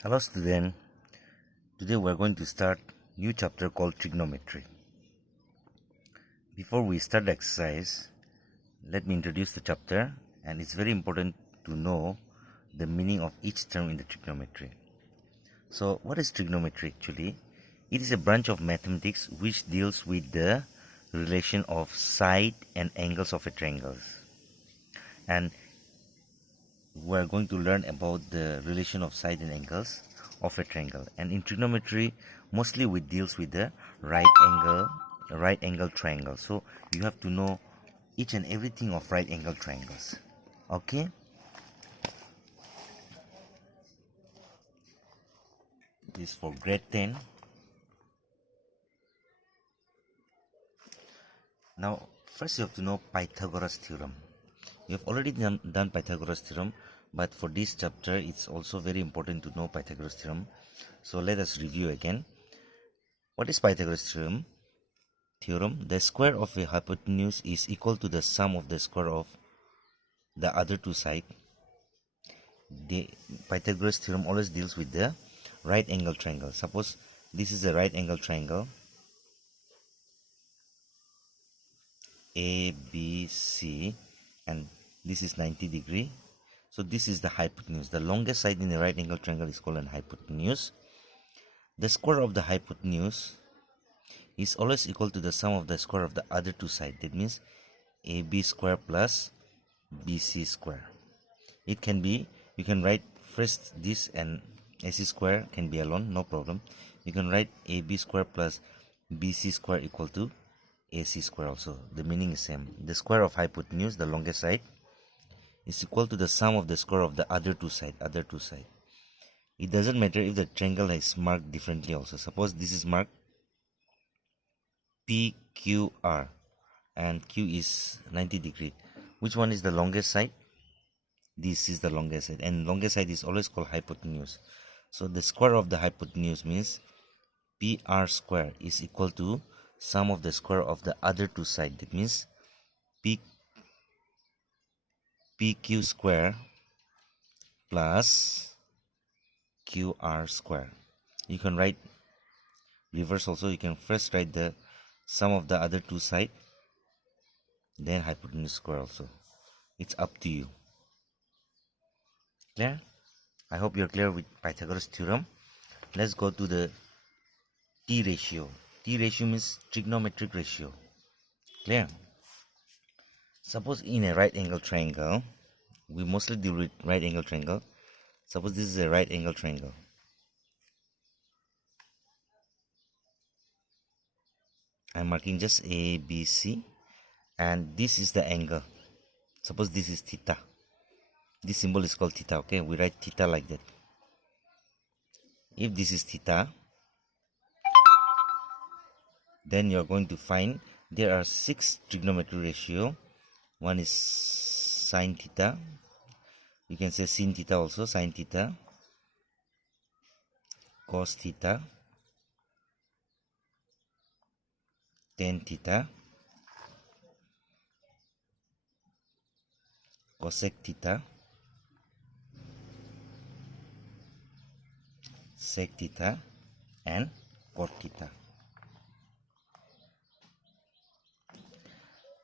Hello student, today we are going to start new chapter called trigonometry. Before we start the exercise, let me introduce the chapter, and it's very important to know the meaning of each term in the trigonometry. So what is trigonometry actually? It is a branch of mathematics which deals with the relation of side and angles of a triangle. And we are going to learn about the relation of side and angles of a triangle. And in trigonometry, mostly we deals with the right angle triangle. So you have to know each and everything of right angle triangles. Okay, this is for grade 10. Now first you have to know Pythagoras theorem. You have already done Pythagoras theorem, but for this chapter it's also very important to know Pythagoras theorem. So let us review again. What is Pythagoras theorem? The square of a hypotenuse is equal to the sum of the square of the other two sides. The Pythagoras theorem always deals with the right angle triangle. Suppose this is a right angle triangle ABC, and this is 90 degree. So this is the hypotenuse. The longest side in the right angle triangle is called an hypotenuse. The square of the hypotenuse is always equal to the sum of the square of the other two sides. That means AB square plus BC square. It can be, you can write first this, and AC square can be alone, no problem. You can write AB square plus BC square equal to AC square also. The meaning is same. The square of hypotenuse, the longest side, is equal to the sum of the square of the other two sides. It doesn't matter if the triangle is marked differently also. Suppose this is marked PQR and Q is 90 degree. Which one is the longest side? This is the longest side, and longest side is always called hypotenuse. So the square of the hypotenuse means PR square is equal to sum of the square of the other two sides. That means PQ square plus QR square. You can write reverse also. You can first write the sum of the other two sides, then hypotenuse square also. It's up to you. Clear? I hope you're clear with Pythagoras theorem. Let's go to the T ratio. T ratio means trigonometric ratio. Clear? Suppose in a right angle triangle, we mostly deal with right angle triangle. Suppose this is a right angle triangle. I'm marking just A, B, C, and this is the angle. Suppose this is theta. This symbol is called theta, okay? We write theta like that. If this is theta, then you're going to find there are 6 trigonometric ratio. One is sine theta. You can say sin theta also, sine theta, cos theta, tan theta, cosec theta, sec theta, and cot theta.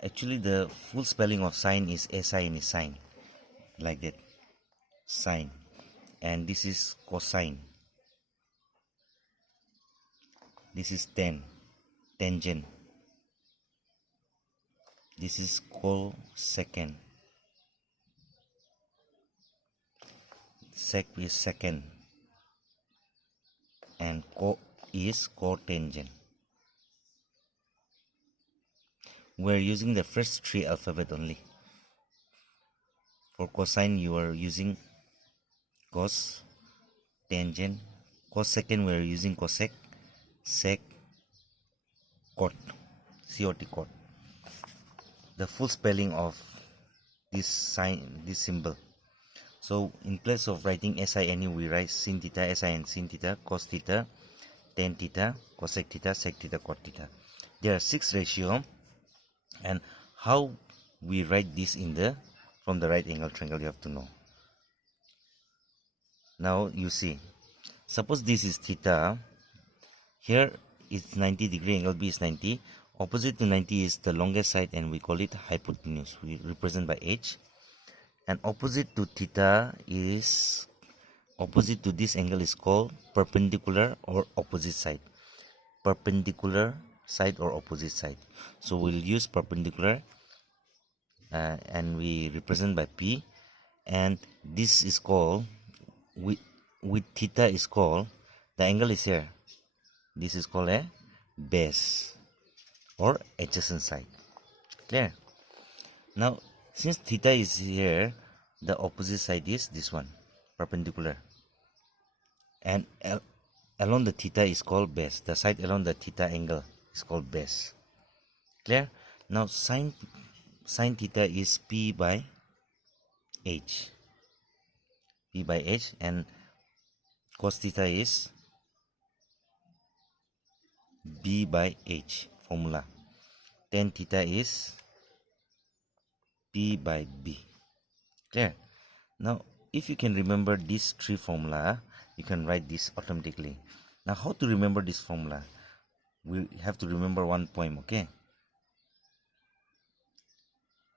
Actually, the full spelling of sine is SIN, is sine, like that, sine. And this is cosine. This is tangent. This is cosecant. Sec is secant, and co is cotangent. We're using the first 3 alphabet only. For cosine you are using cos, tangent. Cosecant we are using cosec, sec, cot, COT, cot. The full spelling of this sign, this symbol. So in place of writing SINE, we write sin theta, SIN, sin theta, cos theta, tan theta, cosec theta, sec theta, cot theta. There are 6 ratio, and how we write this in the from the right angle triangle you have to know. Now you see, Suppose this is theta. Here it's 90 degree, angle B is 90. Opposite to 90 is the longest side and we call it hypotenuse. We represent by H. And opposite to theta is, opposite to this angle is called perpendicular or opposite side. Perpendicular side or opposite side. So we'll use perpendicular and we represent by P. And this is called, with theta is called, the angle is here. This is called a base or adjacent side. Clear? Now, since theta is here, the opposite side is this one, perpendicular. And along the theta is called base. The side along the theta angle is called base. Clear? Now, sine theta is P by H. P by H, and cos theta is B by H formula. Tan theta is P by B. Clear? Now, if you can remember this three formula, you can write this automatically. Now, how to remember this formula? We have to remember one poem, okay?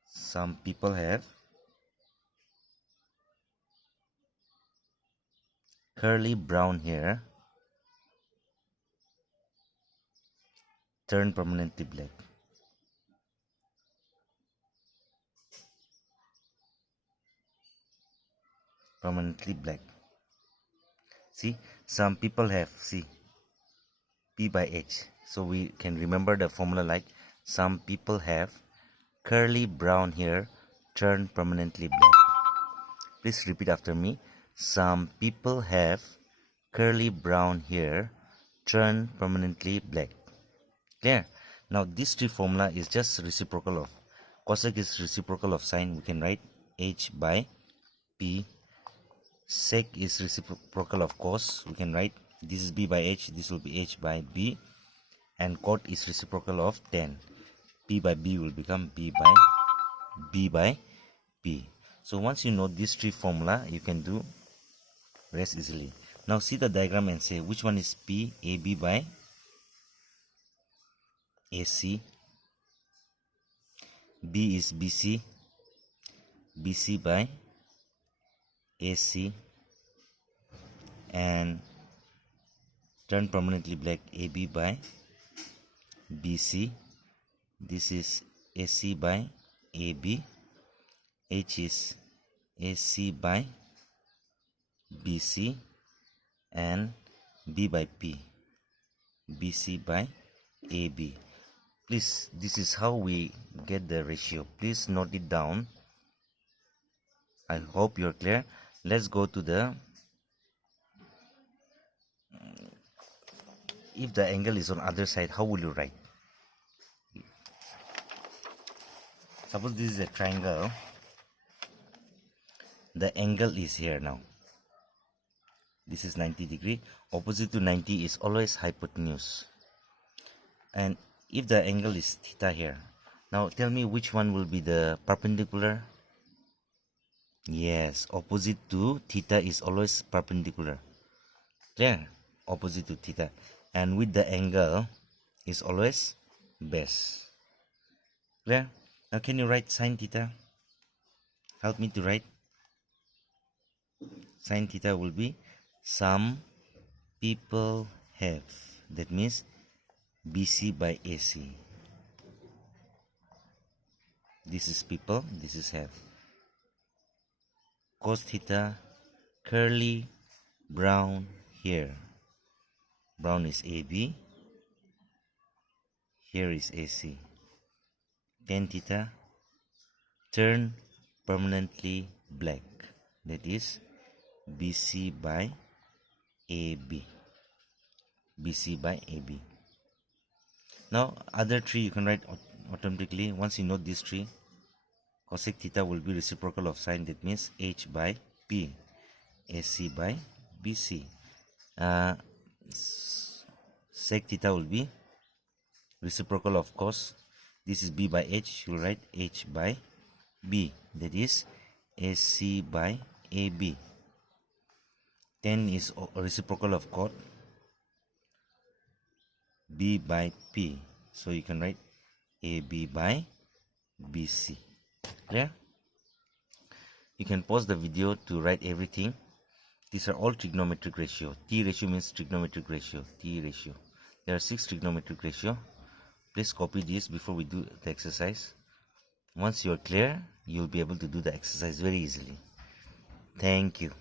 Some people have curly brown hair, turn permanently black. Permanently black. See, some people have, see, P by H. So we can remember the formula like, some people have curly brown hair, turn permanently black. Please repeat after me. Some people have curly brown hair, turn permanently black. Clear? Now this three formula is just reciprocal of, cosec is reciprocal of sine. We can write H by P. Sec is reciprocal of cos. We can write, this is B by H, this will be H by B. And cot is reciprocal of tan. P by B will become B by P. So once you know this three formula, you can do rest easily. Now see the diagram and say which one is P. AB by AC. B is BC. BC by AC. And turn permanently black, AB by BC. This is AC by AB. H is AC by BC. And B by P. BC by AB. Please, this is how we get the ratio. Please note it down. I hope you're clear. Let's go to the, if the angle is on other side, how will you write? Suppose this is a triangle. The angle is here now. This is 90 degree. Opposite to 90 is always hypotenuse. And if the angle is theta here, now tell me which one will be the perpendicular? Yes, opposite to theta is always perpendicular. Clear? Opposite to theta. And with the angle is always base. Clear? Now can you write sine theta? Help me to write. Sine theta will be some people have. That means BC by AC. This is people, this is have. Cos theta, curly brown hair. Brown is AB. Here is AC. Tan theta, turn permanently black. That is BC by AB. BC by AB. Now other three you can write automatically. Once you know this three, cosec theta will be reciprocal of sine. That means H by P. AC by BC. Sec theta will be reciprocal of cos. This is B by H. You will write H by B. That is AC by AB. 10 is a reciprocal of cot B by P. So you can write AB by BC. Clear? You can pause the video to write everything. These are all trigonometric ratio. T ratio means trigonometric ratio. T ratio. There are 6 trigonometric ratio. Please copy this before we do the exercise. Once you are clear, you will be able to do the exercise very easily. Thank you.